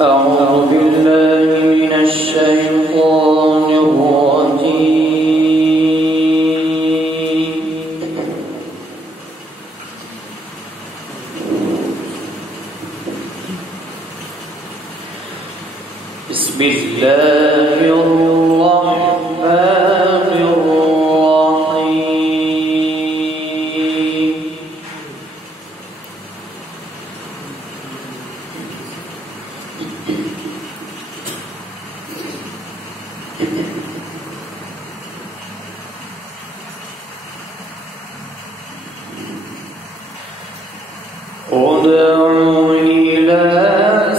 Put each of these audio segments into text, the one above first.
أعوذ بالله من الشيطان الرجيم. بسم الله الرحمن الرحيم. ادع إلى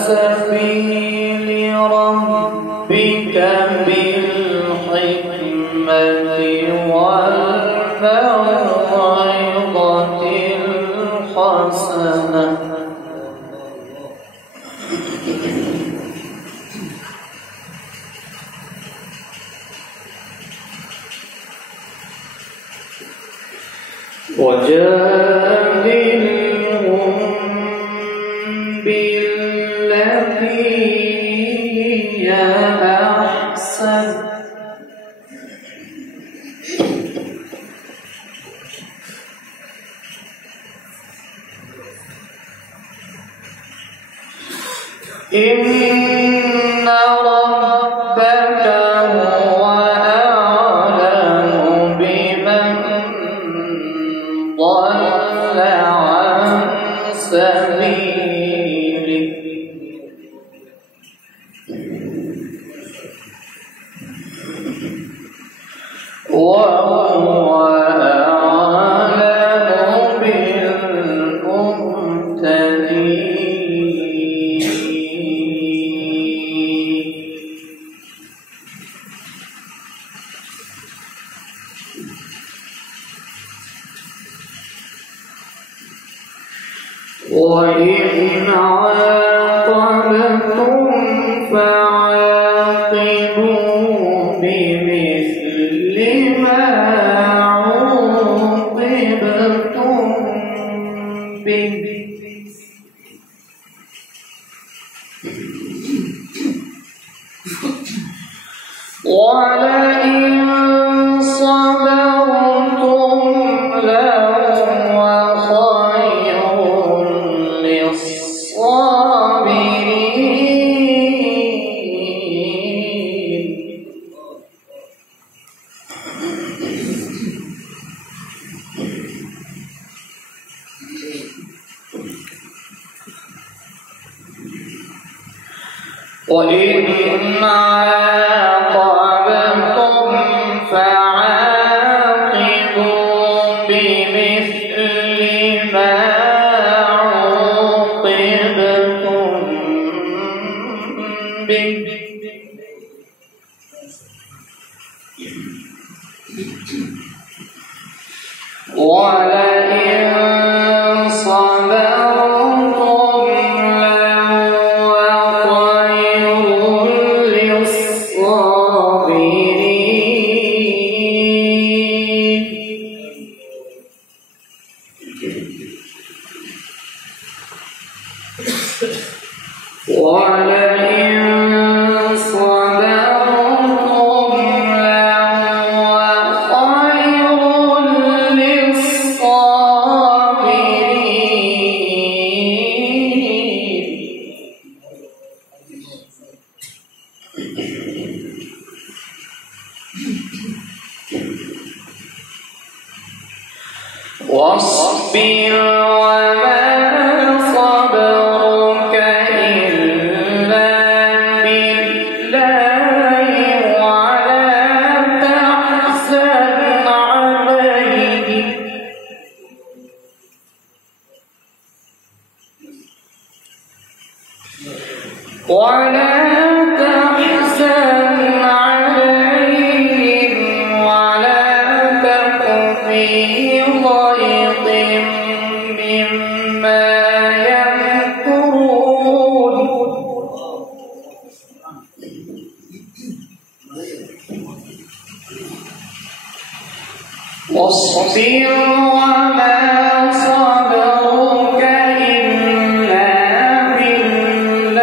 سبيل ربك بالحكمة والموعظة الحسنة وجادلهم بالتي هي أحسن إن ربك هو أعلم بمن ضل عن سبيله وهو أعلم بالمهتدين. وإن عاقبتم فعاقبوا بمثل ما عوقبتم به ولئن صبرتم لهو خير للصابرين. وإن عاقبتم فعاقبوا بمثل ما عوقبتم به ولئن صبرتم لهو خير للصابرين. ولئن صبرتم لهو خير للصابرين. واصبر وما صبرك إلا بالله ولا تحزن عليهم ولا تك في ضيق مما يمكرون. واصبر وما صبرك إلا بالله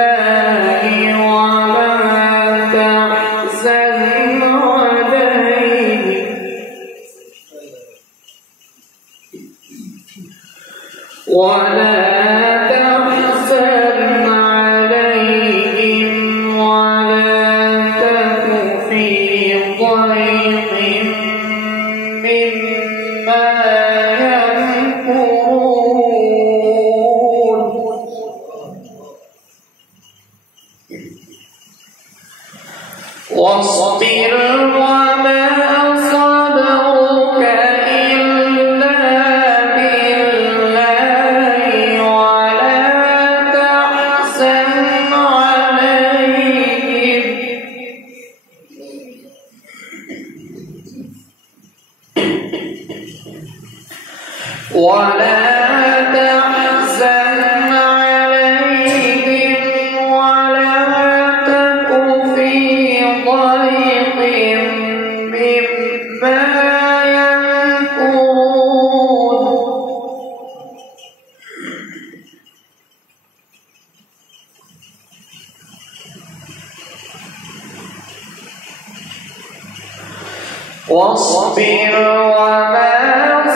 واصبر وما صبرك إلا بالله ولا تحزن عليهم واصبر وما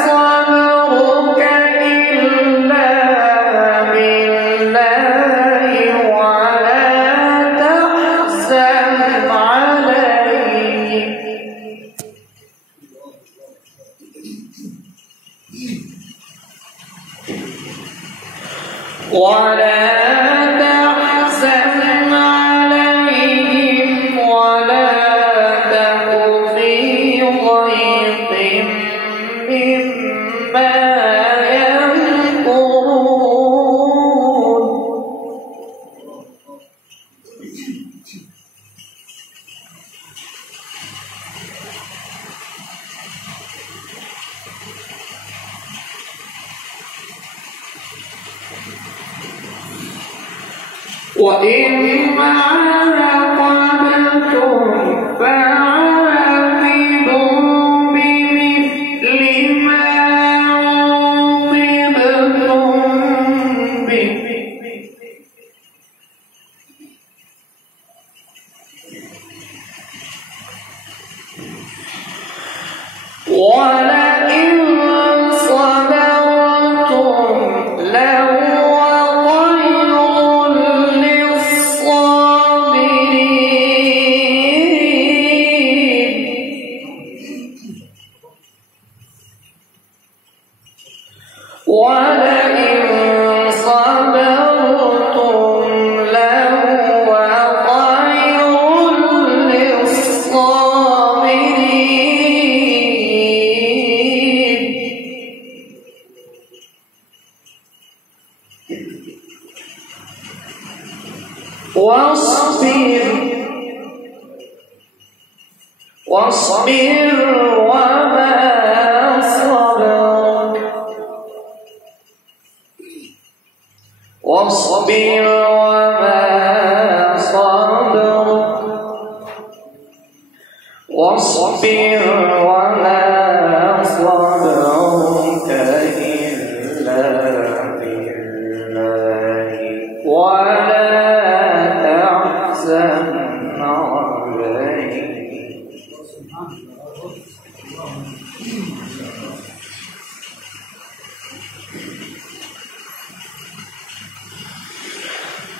صبرك إلا بالله ولا تحزن عليهم وإن عاقبتم فعاقبوا بمثل ما عوقبتم به ولئن صبرتم لهو خير للصابرين ولئن صبرتم لهو خير للصابرين واصبر وما صبرك واصبر وما صبرك واصبر وما صبرك إلا بالله ولا تحزن عليهم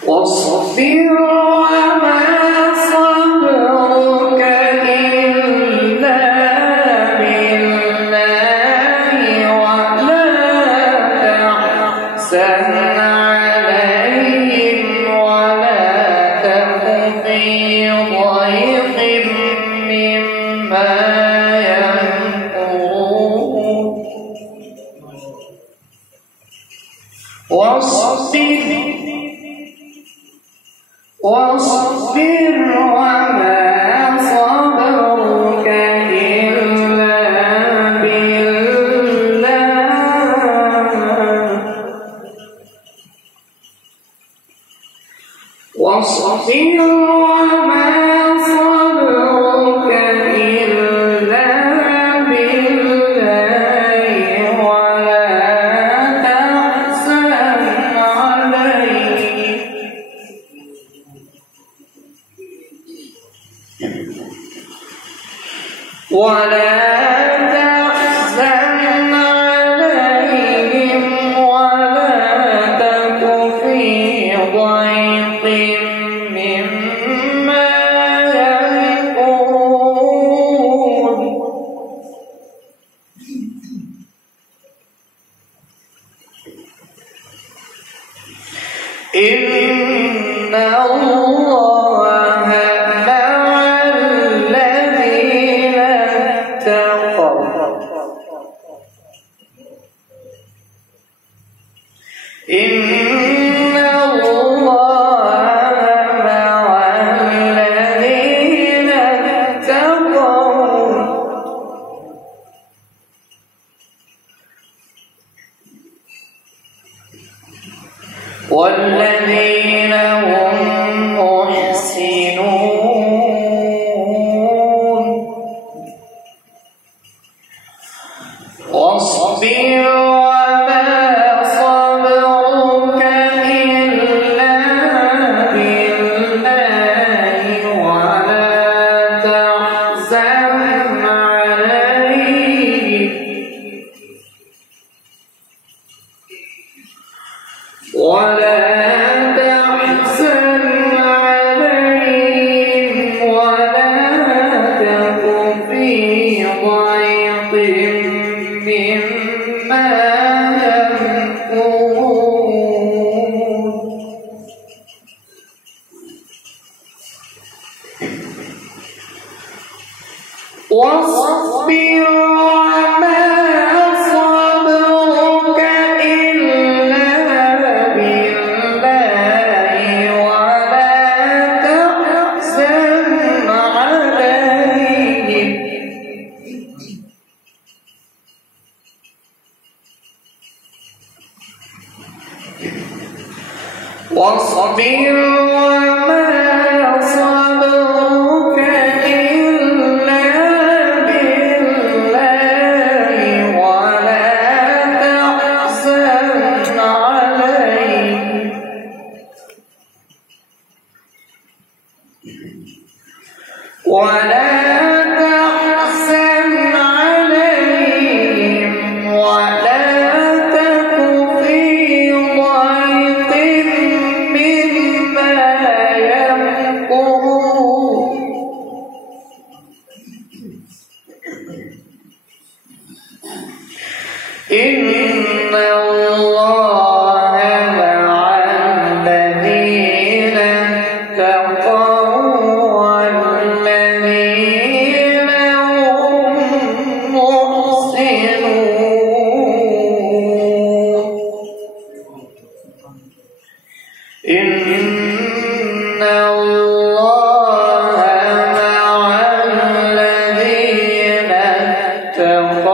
واصبر وما صبرك إلا بالله ولا تحزن عليهم ولا تك في ضيق مما يمكرون واصبر وما صبرك إلا بالله واصبر وما صبرك إلا بالله ولا تحزن عليهم ولا تحزن عليهم ولا إن الله مع الذين اتقوا إن الله مع الذين اتقوا والذين هم محسنون واصبر وما صبرك إلا بالله ولا تحزن عليهم ولا تحزن عليهم ولا تك في ضيق مما يمكرون واصبر وما صبرك إلا بالله ولا تحزن عليهم واصبر وما صبرك إلا بالله ولا تحزن عليهم ولا تحزن عليهم ولا تك في ضيق مما يمكرون إن الله مع الذين اتقوا والذين هم محسنون إن الله مع الذين اتقوا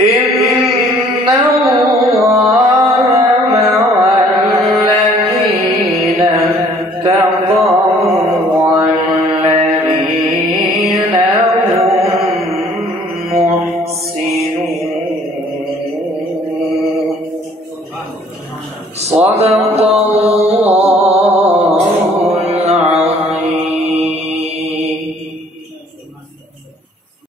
إن الله مع الذين اتقوا والذين هم محسنون صدق الله